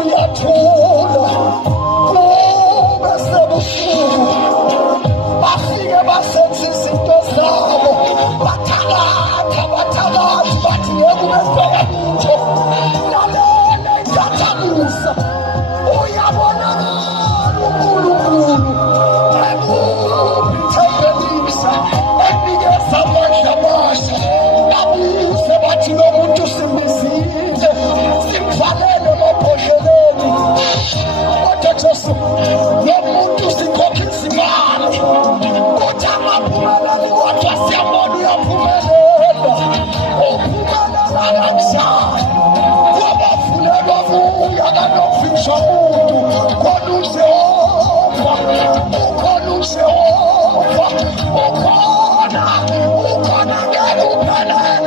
Uyathula Kube sebusuku bafike basenza izinto zabo bathakatha bathi yebo besibheka lutho lalela idathabusa uyabonakala uNkulunkulu ekuphi enikeza amandla amasha babuse bathi lo muntu simbizile simvalele mabhodleleni kodwa Jesu lo muntu sikhokhisa imali kodwa amaphumeleli kodwa siyabona uyaphumelela uphumelela kanjani wabavulelwa vuya kanofisha umuntu khona uJehova ukhona uJehova ukhona ngeke uphelele